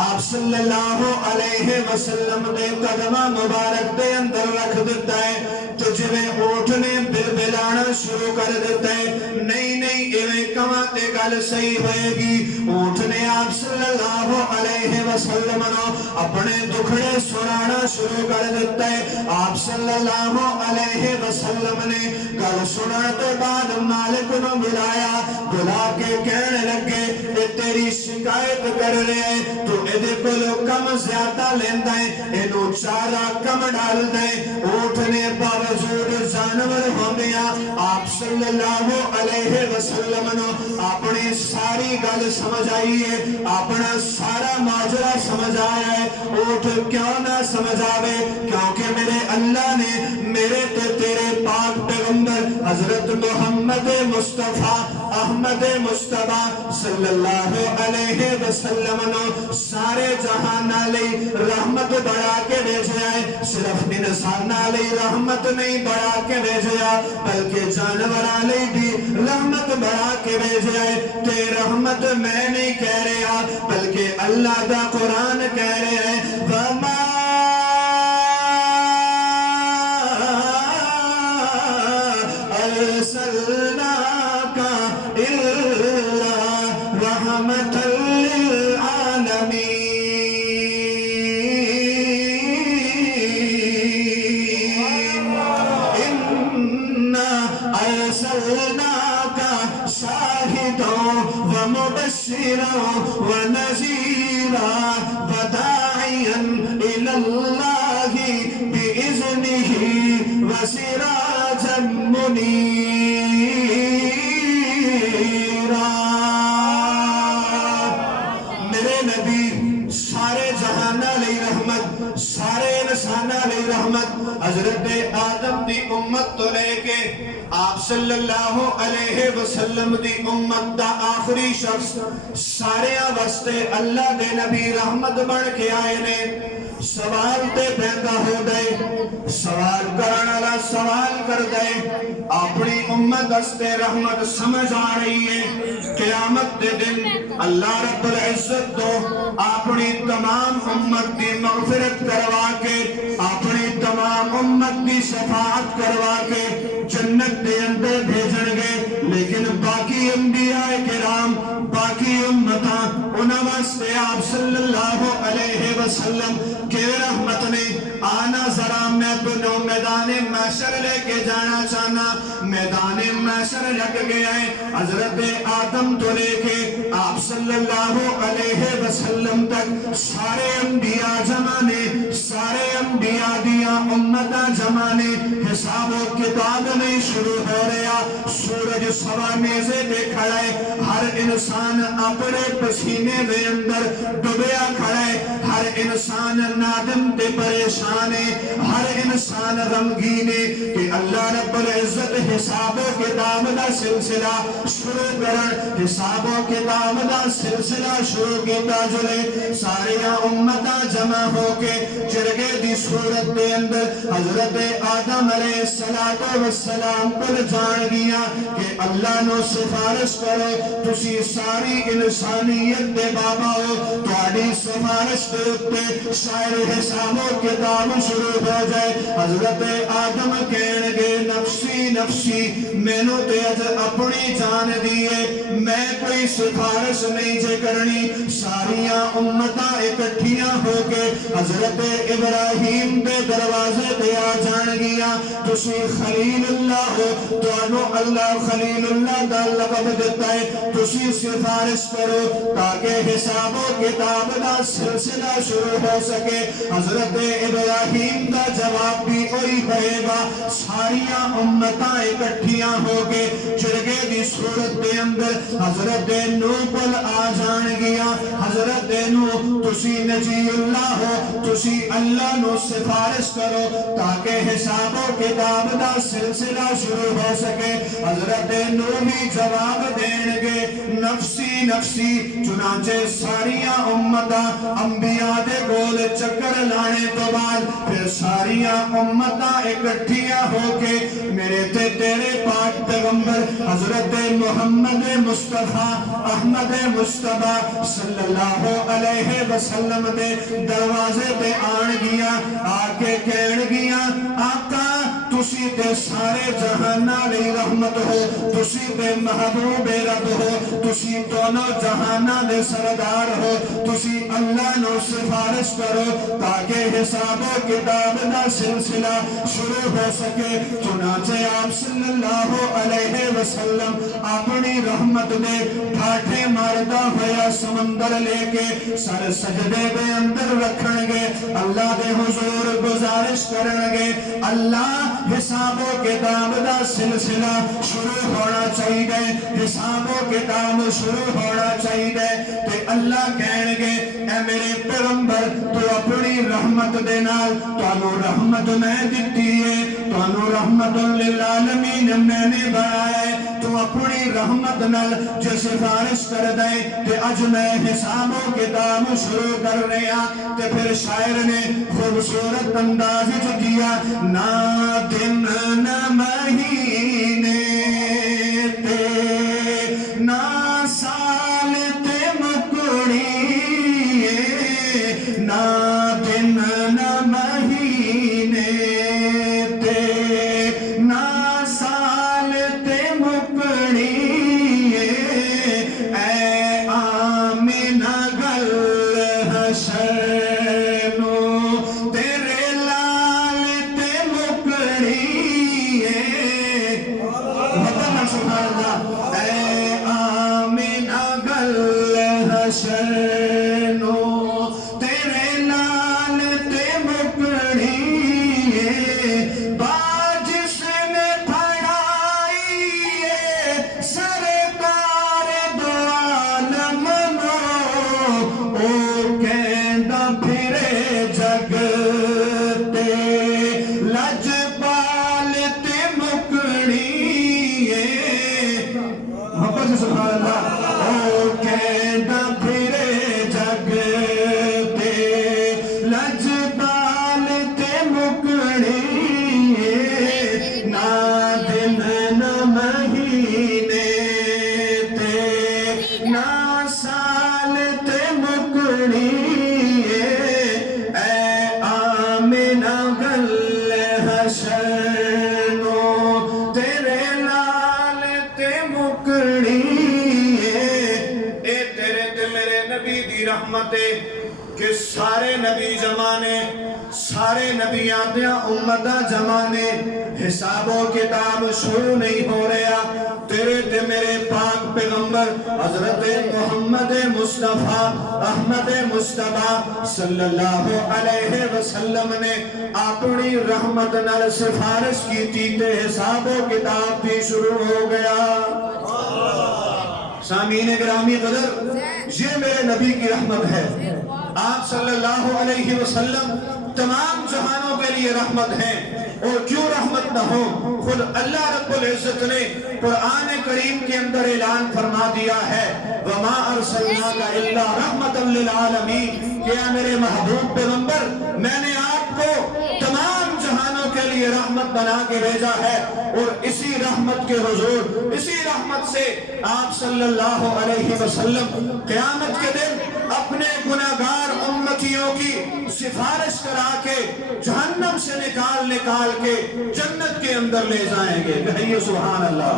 آپ صلی اللہ علیہ وسلم دے قدمہ مبارک دے اندر رکھ دیتا ہے، تو جویں اونٹ نے بلبلانا شروع کر دیتا ہے، نہیں نہیں ایویں کواں تے گل صحیح ہوئے گی، اونٹ نے آپ صلی اللہ علیہ وسلم نو اپنے دکھڑے سنانا شروع کر دیتا ہے۔ آپ صلی اللہ علیہ وسلم نے گل سنن تو بعد مالک نو بلایا، بلا کے کہنے لگے اے تیری شکایت کر رہے ہیں، تو ایدے کولو کم زیادہ لیندا ہے، اینو چارہ کم ڈالدا ہے۔ اونٹ نے باوجود جانور ہوندیا آپ صلی اللہ علیہ وسلم نو اپنی ساری گل سمجھ آئی ہے، اپنا سارا ماجرا سمجھ آیا ہے۔ اونٹ کیوں نہ سمجھ آوے؟ کیونکہ میرے اللہ نے میرے تے تیرے پاک پیغمبر حضرت محمد مصطفیٰ احمد مصطفیٰ صلی اللہ علیہ وسلم نو سارے جہانہ لئی رحمت بڑھا کے بھیجیا ہے، صرف انسانہ لئی رحمت نہیں بڑھا کے بھیجیا بلکہ جانوراں لئی بھی رحمت بڑھا کے بھیجیا ہے۔ تے رحمت میں نہیں کہہ رہا بلکہ اللہ دا قرآن کہہ رہے ہیں وَمَا أَرْسَلْنَاكَ إِلَّا رَحْمَةً لِلْعَالَمِينَ، إِنَّا أَرْسَلْنَاكَ شَاهِدًا وَمُبَشِّرًا وَنَذِيرًا وَدَاعِيًا إِلَى اللَّهِ بِإِذْنِهِ وَسِرَاجًا مُنِيرًا۔ میرے نبی سارے جہانہ لئی رحمت، سارے انسانہ لئی رحمت، حضرت آدم دی امت تو لے کے آپ صلی اللہ علیہ وسلم دی امت دا آخری شخص سارے واسطے اللہ دے نبی رحمت بن کے آئے نے۔ سوال تے پیدا ہو گئے، سوال کرنا والا سوال کر دے اپنی امت دستے رحمت سمجھ آ رہی ہے قیامت دے دن اللہ رب العزت تو اپنی تمام امت کی مغفرت کروا کے اپنی تمام امت کی شفاعت کروا کے جنت دے اندر بھیجن گے لیکن باقی انبیاء کرام باقی امتاں انہاں واسطے آپ صلی اللہ علیہ وسلم کے رحمت نے آنا ذرا میں تنو میدان محشر لے کے جانا چاہنا میدان محشر لگ گیا ہے حضرت آدم تو لے کے آپ صلی اللہ علیہ وسلم تک سارے انبیاء جمانے سارے انبیاء دیا امتہ جمانے حساب و کتاب میں شروع ہو رہا سورج سوا نیزے دے کھڑے ہر انسان اپنے پسینے دے اندر ڈبیا کھڑے ہر انسان نادم تے پریشان ہے ہر انسان غمگین ہے کہ اللہ رب العزت حساب و کتاب دا سلسلہ شروع کرن حساب و کتاب دا سلسلہ شروع کیتا جلے ساریاں امتاں جمع ہو کے جرگے دی صورت دے اندر حضرت آدم علیہ السلام پر جان گیا کہ اللہ نو سفارش کرو تسی ساری انسانیت دے بابا ہو تواڈی سفارش دے اتے شاید حساب و کتاب شروع ہو جائے حضرت آدم کہن گے نفسی نفسی مینوں تے اج اپنی جان دیے میں کوئی سفارش نہیں جے کرنی ساریاں امتاں اکٹھیاں ہو کے حضرت ابراہیم دے دروازے تے آ جان گیا تسی خلیل اللہ ہو تانوں اللہ خلیل اللہ دا لقب دیتا ہے تسی سفارش کرو تاکہ حساب و کتاب دا سلسلہ شروع ہو سکے حضرت ابراہیم دا جواب بھی وہی ہوئے گا ساریاں امتاں اکٹھیاں ہو کے جرگے دی صورت دے اندر حضرت نوح کول آ جان گیا حضرت نوح تسی نجی اللہ ہو تسی اللہ نو سفارش کرو تاکہ حساب و کتاب دا سلسلہ شروع ہو سکے حضرت نوح بھی جواب دین گے نفسی نفسی چنانچہ ساریاں امتاں انبیاء دے گول چکر لانے تو بعد پھر ساریاں امتاں اکٹھیاں ہو کے میرے تے تیرے پاک پیغمبر حضرت محمد مصطفیٰ احمد مصطفیٰ صلی اللہ علیہ وسلم دے دروازے پہ آن گیا آکے کہن گیا آقا تسی تے سارے جہانہ لئی رحمت ہو تسی تے محبوب رب ہو تسی دونوں جہانہ دے سردار ہو تسی اللہ نو سفارش کرو تاکہ حساب و کتاب دا سلسلہ شروع ہو سکے چنانچہ آپ صلی اللہ علیہ وسلم اپنی رحمت دے ٹھاٹھے ماردا ہویا سمندر لے کے سر سجدے دے اندر رکھن گے اللہ دے حضور گزارش کرن گے اللہ حساب و کتاب دا سلسلہ شروع ہونا چاہیے حساب و کتاب شروع ہونا چاہیے تے اللہ کہن گے اے میرے پیغمبر تو اپنی رحمت دے نال تانوں رحمت میں دتی ہے تانوں رحمت للعالمین میں نے بنایا تو اپنی رحمت نال جو سفارش کر دے تے اج میں حساب و کتاب شروع کر رہا تے پھر شاعر نے خوبصورت انداز وچ کیا نہ دن نہ مہینے تے نہ سال تے مکڑی نہ دن نہ مہینے تے نہ سال تے مکڑی اے آمنہ گل حشر نو تیرے لال تے مکڑی فرماتے کہ سارے نبی زمانے سارے نبیان دیا امتہ زمانے حساب و کتاب شروع نہیں ہو رہا تیرے تے میرے پاک پیغمبر حضرت محمد مصطفیٰ احمد مصطفیٰ صلی اللہ علیہ وسلم نے اپنی رحمت نال سفارش کی تھی تے حساب و کتاب بھی شروع ہو گیا۔ سامعین گرامی قدر یہ میرے نبی کی رحمت ہے، آپ صلی اللہ علیہ وسلم تمام جہانوں کے لیے رحمت ہیں، اور کیوں رحمت نہ ہو، خود اللہ رب العزت نے قرآن کریم کے اندر اعلان فرما دیا ہے وَمَا أَرْسَلْنَاكَ إِلَّا رَحْمَةً لِلْعَالَمِينَ کہ میرے محبوب پیغمبر میں نے آپ کو تمام جہانوں کے لیے رحمت بنا کے بھیجا ہے، اور اسی رحمت کے حضور اسی رحمت سے آپ صلی اللہ علیہ وسلم قیامت کے دن اپنے گناہگار امتیوں کی سفارش کرا کے جہنم سے نکال کے جنت کے اندر لے جائیں گے۔ کہیے سبحان اللہ۔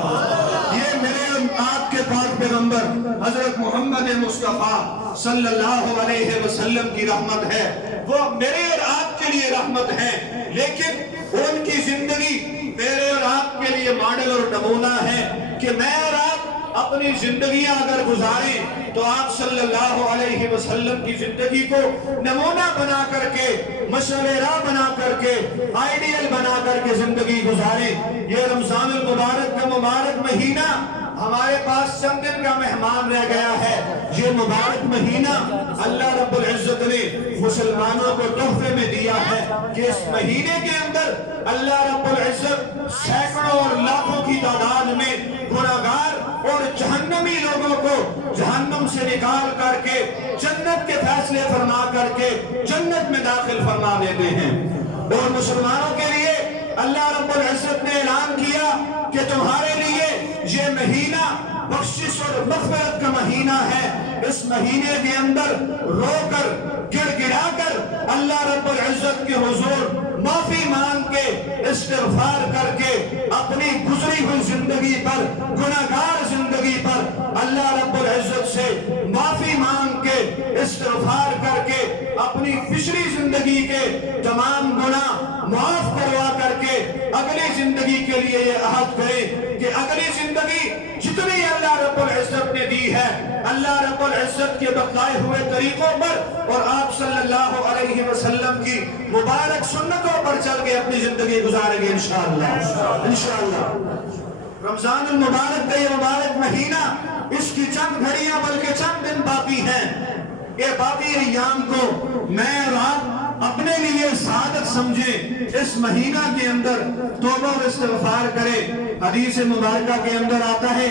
یہ میرے آپ کے پاک پیغمبر حضرت محمد مصطفیٰ صلی اللہ علیہ وسلم کی رحمت ہے، وہ میرے اور آپ کے لیے رحمت ہے، لیکن ان کی زندگی میرے اور آپ کے لیے ماڈل اور نمونہ ہے کہ میں اور آپ اپنی زندگیاں اگر گزاریں تو آپ صلی اللہ علیہ وسلم کی زندگی کو نمونہ بنا کر کے مشعل راہ بنا کر کے آئیڈیل بنا کر کے زندگی گزاریں۔ یہ رمضان المبارک کا مبارک مہینہ ہمارے پاس چند دن کا مہمان رہ گیا ہے، یہ مبارک مہینہ اللہ رب العزت نے مسلمانوں کو تحفے میں دیا ہے کہ اس مہینے کے اندر اللہ رب العزت سینکڑوں اور لاکھوں کی تعداد میں گناہگار اور جہنمی لوگوں کو جہنم سے نکال کر کے جنت کے فیصلے فرما کر کے جنت میں داخل فرما دیتے ہیں۔ اور مسلمانوں کے لیے اللہ رب العزت نے اعلان کیا کہ تمہارے لیے یہ مہینہ بخشش اور مغفرت کا مہینہ ہے، اس مہینے کے اندر رو کر گڑ گڑا کر اللہ رب العزت کے حضور معافی مانگ کے استغفار کر کے اپنی گزری ہوئی زندگی پر گناہگار زندگی پر اللہ رب العزت سے معافی مانگ کے استغفار کر کے اپنی پچھلی زندگی کے تمام گناہ معاف کروا کر کے اگلی زندگی کے لیے یہ عہد کرے کہ اگلی زندگی جتنی اللہ رب العزت نے دی ہے اللہ رب العزت کے بتائے ہوئے طریقوں پر اور آپ صلی اللہ علیہ وسلم کی مبارک سنتوں پر چل کے اپنی زندگی گزاریں گے انشاءاللہ۔ رمضان المبارک کا یہ مبارک مہینہ، اس کی چند گھڑیاں بلکہ چند دن باقی ہیں، یہ باقی ایام کو میں اور آپ اپنے لیے سعادت سمجھیں، اس مہینہ کے اندر توبہ و استغفار کرے۔ حدیث مبارکہ کے اندر آتا ہے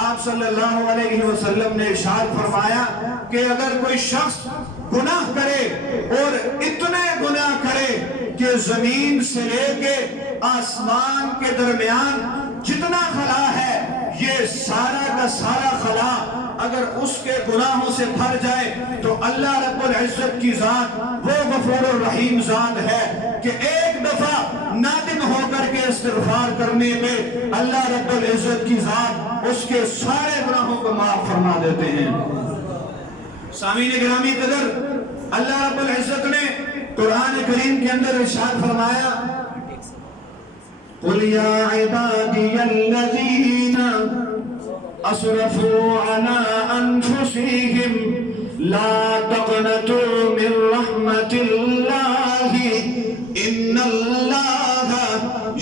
آپ صلی اللہ علیہ وسلم نے ارشاد فرمایا کہ اگر کوئی شخص گناہ کرے اور اتنے گناہ کرے کہ زمین سے لے کے آسمان کے درمیان جتنا خلا ہے یہ سارا کا سارا خلا اگر اس کے گناہوں سے بھر جائے تو اللہ رب العزت کی ذات وہ غفور الرحیم ذات ہے کہ ایک دفعہ نادم ہو کر کے استغفار کرنے میں اللہ رب العزت کی ذات اس کے سارے گناہوں کو معاف فرما دیتے ہیں۔ سامعین گرامی قدر، اللہ رب العزت نے قرآن کریم کے اندر ارشاد فرمایا قُلْ يَا عِبَادِيَ الَّذِينَ أَسْرَفُوا عَلَىٰ أَنفُسِهِمْ لَا تَقْنَطُوا مِن رَّحْمَةِ اللَّهِ إِنَّ اللَّهَ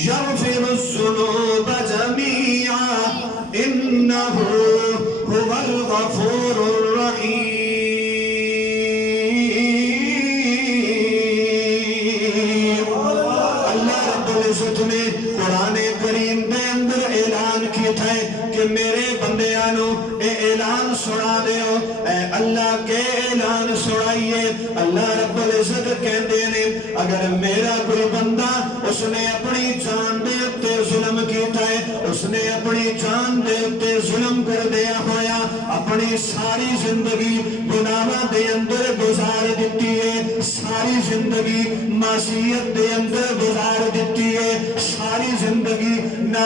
يَغْفِرُ الذُّنُوبَ جَمِيعًا إِنَّهُ هُوَ الْغَفُورُ الرَّحِيمُ۔ اللہ رب العزت نے قرآن کریم کے اندر اعلان کیا تھا کہ میرے بندیانو اے اعلان سنا دیو، اے اللہ کے اعلان سنائیے۔ اللہ رب العزت کہندے نے اگر میرا کوئی بندہ اس نے اپنی جان دے اتے ظلم کیتا ہے، اس نے اپنی جان دے اتے ظلم کر دیا ہویا، اپنی ساری زندگی گناہ دے اندر گزار دیتی ہے، ساری زندگی معصیت دے اندر گزار دیتی ہے، ساری زندگی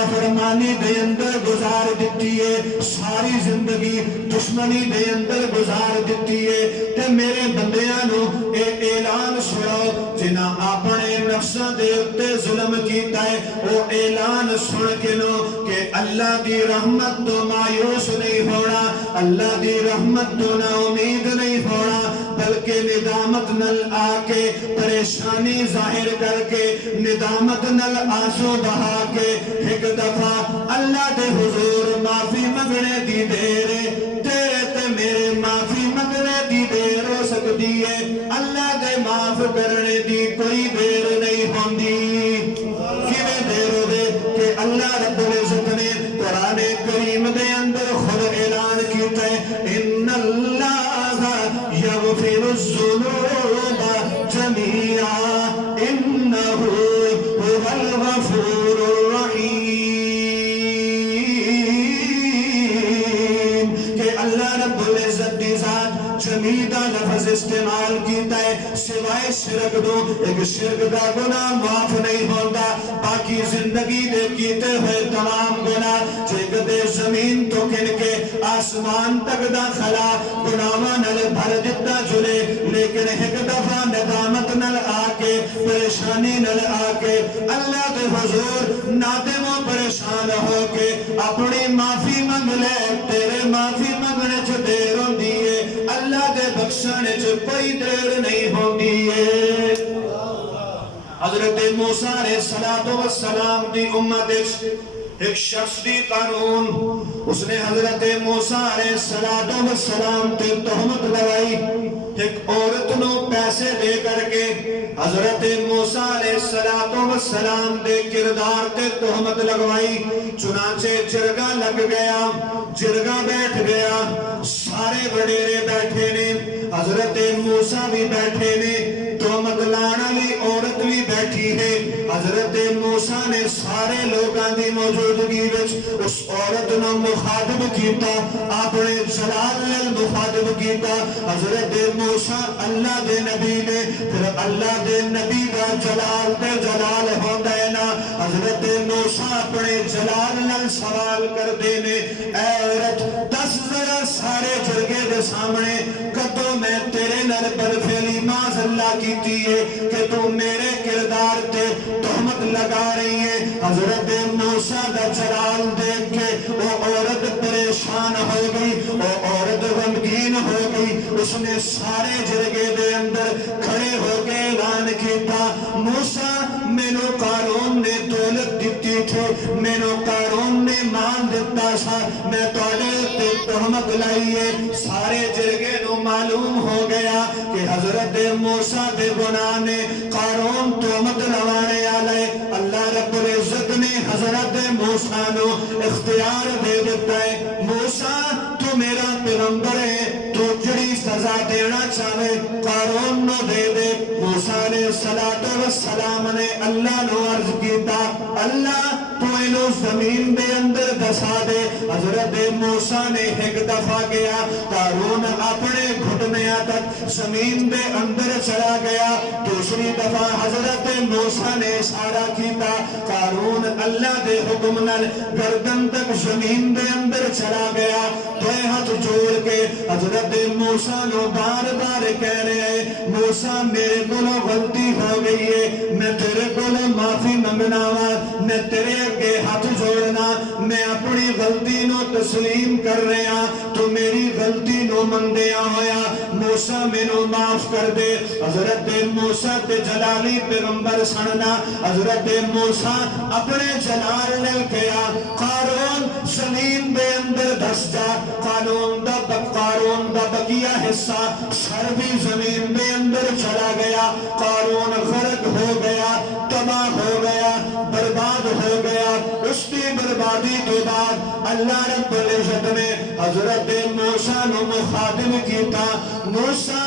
نافرمانی دے اندر گزار دیتی ہے، ساری زندگی دشمنی دے اندر گزار دیتی ہے، تے میرے بندیاں نو اے اعلان سناؤ جنہاں اپنے نفساں دے اتے ظلم کیتا ہے، وہ اعلان سن کے نو کہ اللہ دی رحمت تو مایوس نہیں ہونا، اللہ دی رحمت تو نا امید نہیں ہونا، بلکہ ندامت نل آ کے پریشانی ظاہر کر کے ندامت نل آنسو بہا کے ایک دفعہ اللہ دے حضور معافی منگنے دی دیر تیرے تے میرے معافی منگنے دی دیر ہو سکتی ہے، اللہ دے معاف کرنے دی کوئی دیر نہیں ہوندی۔ کیویں دیر ہو دے کہ اللہ رب العزت نے قرآن کریم دے اندر خود اعلان کیتا ہے ان اللہ یغفر الذنوب جميعا انہ هو الغفور الرحیم، کہ اللہ رب العزت دی ذات جمیع دا لفظ استعمال کیتا ہے سوائے شرک دو، ایک شرک دا گناہ معاف نہیں ہوتا، باقی زندگی دے کیتے ہوئے تمام گناہ جے کدے زمین تو کن کے آسمان تک دا خلا گناہاں نل بھر دیتا جلے، لیکن ایک دفعہ ندامت نل آ کے پریشانی نل آ کے اللہ دے حضور نادم و پریشان ہو کے اپنی معافی منگ لے، تیرے معافی منگنے چ دیر ہوندی ہے، اللہ دے بخشنے چ کوئی دیر نہیں ہوندی ہے۔ حضرت موسیٰ علیہ السلام دی امت ایک شخص دی قانون، اس نے حضرت موسیٰ علیہ السلام تے تہمت لگائی، ایک عورت نو پیسے دے کر کے حضرت موسیٰ علیہ السلام دے کردار تے تہمت لگوائی، چنانچہ جرگہ لگ گیا، جرگہ بیٹھ گیا، سارے وڈیرے بیٹھے نے، حضرت موسیٰ بھی بیٹھے نے، تہمت لانا لی عورت بھی بیٹھی ہے، حضرت موسیٰ نے سارے لوگاں دی موجودگی وچ اس عورت نو مخاطب کیتا، اپنے جلال نال مخاطب کیتا، حضرت موسیٰ اللہ دے نبی نے، پھر اللہ دے نبی دا جلال تے جلال ہوندا ہے نا، حضرت موسیٰ اپنے جلال نال سوال کر دینے، اے عورت دس ذرا سارے جرگے دے سامنے کدو میں تیرے نال بدفعلی معاذ اللہ کیتی ہے کہ تو میرے کردار تے تہمت لگا رہی ہے۔ حضرت موسیٰ دا جلال دیکھ کے وہ عورت پریشان ہو گئی، وہ عورت غمگین ہو گئی، اس نے سارے جرگے دے اندر کھڑے ہو کے اعلان کیتا، موسیٰ مینو قارون نے دولت دیتی تھی، مینو قارون نے مان دیتا سا، میں توڑے تے تہمت لائی ہے۔ سارے جرگے نو معلوم ہو گیا کہ حضرت موسیٰ دے گناہ نے قارون تہمت لوانے آلے، اللہ رب العزت نے حضرت موسیٰ نو اختیار دے دیتا ہے، موسیٰ تو میرا پیغمبر ہے، تو جڑی سزا دینا چاہے قارون نو دے دے۔ موسیٰ علیہ السلام نے اللہ نو عرض کیتا، اللہ تو انو زمین دے اندر دسا دے۔ حضرت موسیٰ نے ایک دفعہ گیا، قارون اپنے گھٹنیاں تک زمین دے اندر چلا گیا، دوسری دفعہ حضرت موسیٰ نے اشارہ کیتا، قارون اللہ دے حکم نال گردن تک زمین دے اندر چلا گیا، تو ہاتھ جوڑ کے حضرت موسیٰ نو بار بار کہہ رہے ہیں، موسیٰ میرے کولو غلطی ہو گئی ہے، میں تیرے کولو معافی منگنا وا، میں تیرے اگے ہاتھ جوڑنا، میں اپنی غلطی نو تسلیم کر رہا، تو میری غلطی نو مندیا ہویا، موسیٰ مینو معاف کر دے۔ حضرت موسیٰ تے جلالی پیغمبر سننا، حضرت موسیٰ اپنے جلال نے کیا، قارون زمین دے اندر دس جا، قارون دا بقیہ حصہ سر بھی زمین دے اندر چلا گیا، قارون غرق ہو گیا، تباہ ہو گیا، برباد ہو گیا۔ اس کی بربادی کے بعد اللہ رب العزت نے حضرت موسیٰ نو مخاطب کیتا، موسیٰ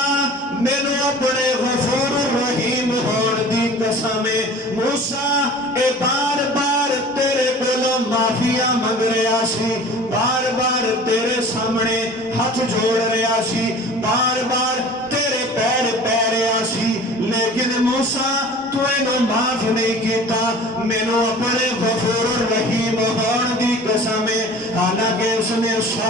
مینو اپنے غفور الرحیم ہون دی قسم، موسیٰ اے بار بار تیرے کولو معافیاں منگ رہا سی، بار بار تیرے سامنے ہاتھ جوڑ رہا سی، بار بار تیرے پیر پہ رہا سی، لیکن موسیٰ تو انو معاف نہیں کیتا، مینو اپنے غفور الرحیم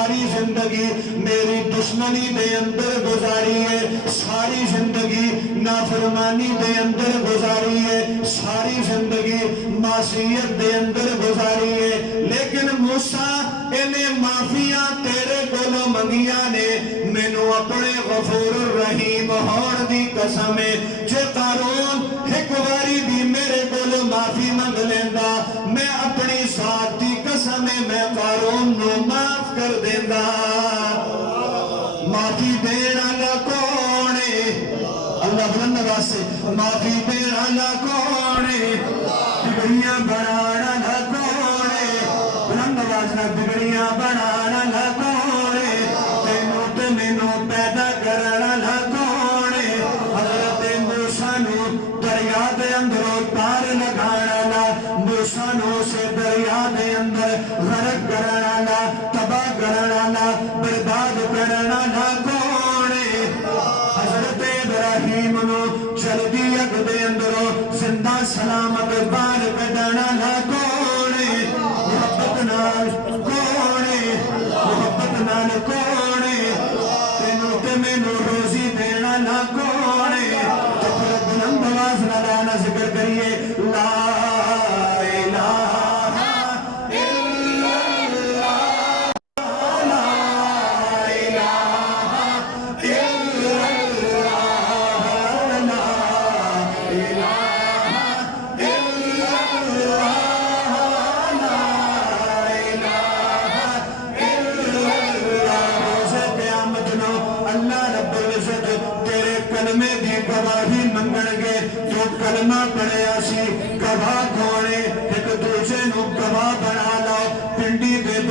ساری زندگی میری دشمنی دے اندر گزاری ہے، ساری زندگی نافرمانی دے اندر گزاری ہے، ساری زندگی معصیت دے اندر گزاری ہے، لیکن موسیٰ انہیں معافیاں تیرے کولوں منگیاں نے، مینوں اپنے غفور الرحیم ہون دی قسم ہے، جے قارون ایک واری بھی میرے کولوں معافی منگ لیندا، میں اپنی ذات دی قسم ہے میں قارون نو معاف کر دیندا۔ معافی دین والا کون ہے؟ اللہ بلند آواز سے معافی دین والا کون ہے؟ بگڑیاں بنانا والا کون ہے؟ بلند آواز نہ بگڑیاں بنانا والا کون ہے؟ تینوں تے مینوں پیدا کرنا والا کون ہے؟ حضرت موسیٰ نو دریا دے اندروں تار لگانا والا، موسیٰ نو سے دریا دے اندر غرق کرنا والا، تباہ کرنا والا، برباد کرنا والا کون ہے؟ حضرت ابراہیم نو جلدی اگ دے اندروں زندہ سلامت باہر کڈنا والا کون ہے؟ محبت نال کون ہے؟ محبت نال کون ہے؟ تینوں تے مینوں روزی دینا والا کون ہے؟ تو پھر بلند آواز نال ذکر کریے لا کلمہ پڑھیا سی گواہ کون